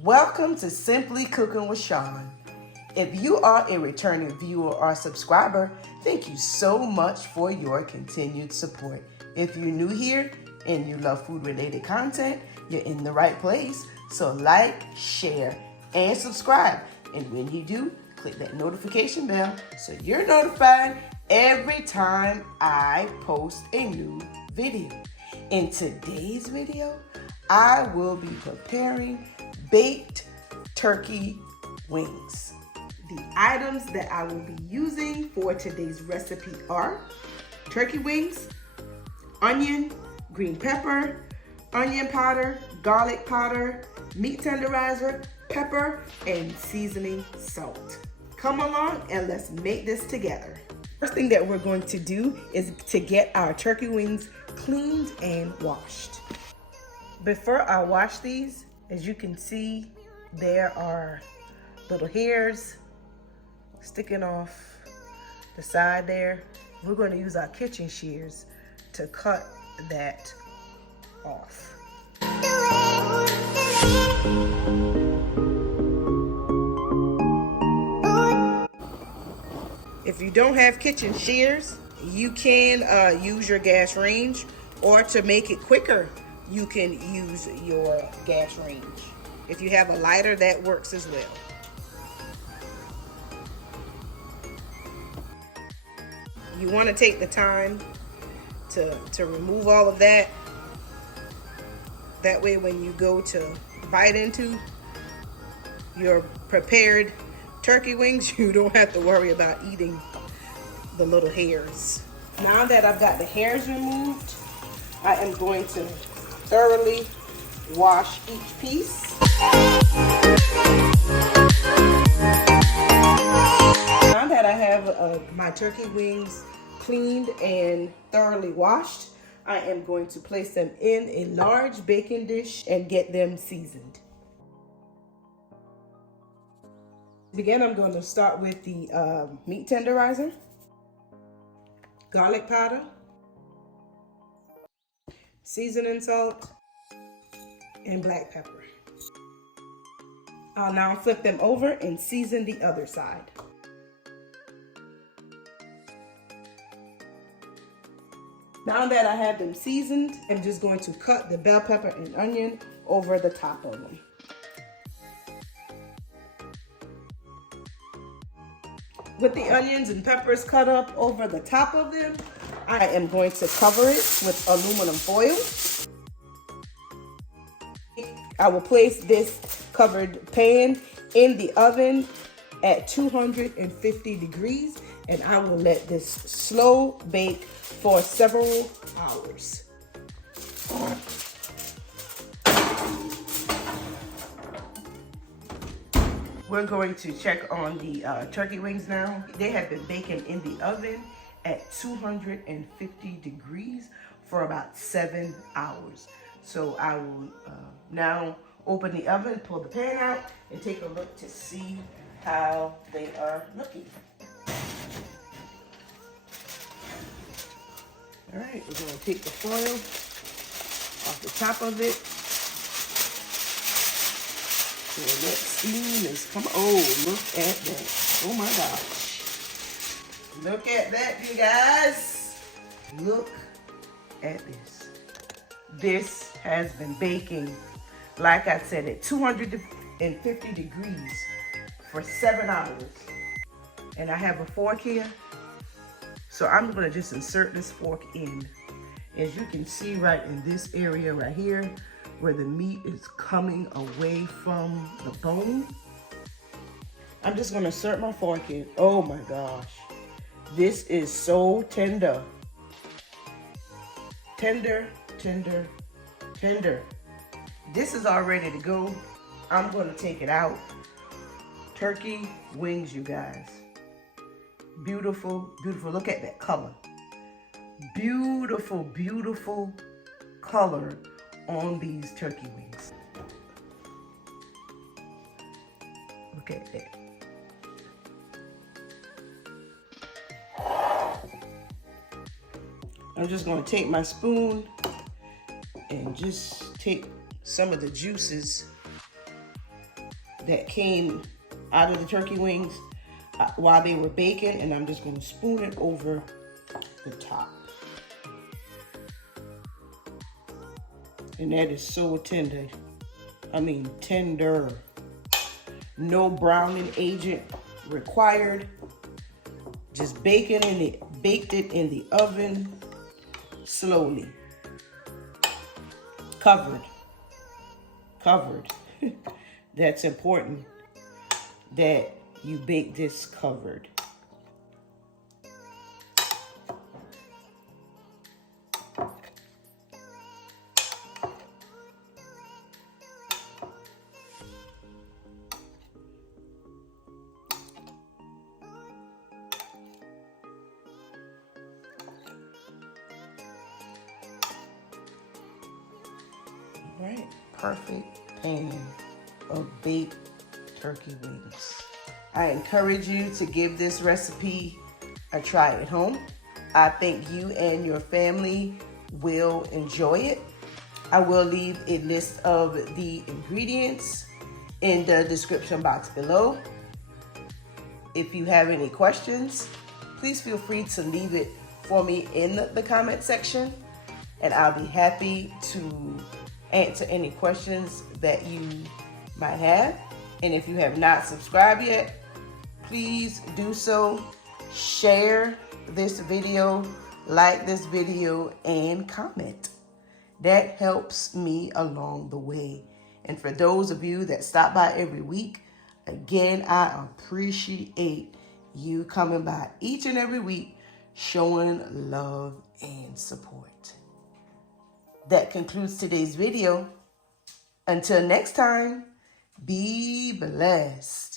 Welcome to Simply Cooking with Shawn. If you are a returning viewer or subscriber, thank you so much for your continued support. If you're new here and you love food-related content, you're in the right place. So like, share, and subscribe. And when you do, click that notification bell so you're notified every time I post a new video. In today's video, I will be preparing baked turkey wings. The items that I will be using for today's recipe are turkey wings, onion, green pepper, onion powder, garlic powder, meat tenderizer, pepper, and seasoning salt. Come along and let's make this together. First thing that we're going to do is to get our turkey wings cleaned and washed. Before I wash these, as you can see, there are little hairs sticking off the side there. We're going to use our kitchen shears to cut that off. If you don't have kitchen shears, you can use your gas range, or to make it quicker, you can use your gas range. If you have a lighter, that works as well. You want to take the time to remove all of that. That way when you go to bite into your prepared turkey wings, you don't have to worry about eating the little hairs. Now that I've got the hairs removed, I am going to thoroughly wash each piece. Now that I have my turkey wings cleaned and thoroughly washed, I am going to place them in a large baking dish and get them seasoned. To begin, I'm going to start with the meat tenderizer, garlic powder, seasoning salt, and black pepper. I'll now flip them over and season the other side. Now that I have them seasoned, I'm just going to cut the bell pepper and onion over the top of them. With the onions and peppers cut up over the top of them, I am going to cover it with aluminum foil. I will place this covered pan in the oven at 250 degrees, and I will let this slow bake for several hours. We're going to check on the turkey wings now. They have been baking in the oven at 250 degrees for about 7 hours. So I will now open the oven, pull the pan out, and take a look to see how they are looking. All right, we're gonna take the foil off the top of it. So that steam is coming. Oh, look at that. Oh my gosh. Look at that, you guys. Look at this. This has been baking, like I said, at 250 degrees for 7 hours. And I have a fork here. So I'm gonna just insert this fork in. As you can see right in this area right here, where the meat is coming away from the bone, I'm just gonna insert my fork in. Oh my gosh. This is so tender. Tender, tender, tender. This is all ready to go. I'm gonna take it out. Turkey wings, you guys. Beautiful, beautiful. Look at that color. Beautiful, beautiful color on these turkey wings. Look at that. I'm just going to take my spoon and just take some of the juices that came out of the turkey wings while they were baking, and I'm just going to spoon it over the top. And that is so tender. I mean, tender. No browning agent required. Just baked it in the oven slowly. Covered. That's important that you bake this covered. Right, perfect pan of baked turkey wings. I encourage you to give this recipe a try at home. I think you and your family will enjoy it. I will leave a list of the ingredients in the description box below. If you have any questions, please feel free to leave it for me in the comment section, and I'll be happy to answer any questions that you might have. And if you have not subscribed yet, please do so. Share this video, like this video, and comment. That helps me along the way. And for those of you that stop by every week, again, I appreciate you coming by each and every week, showing love and support. That concludes today's video. Until next time, be blessed.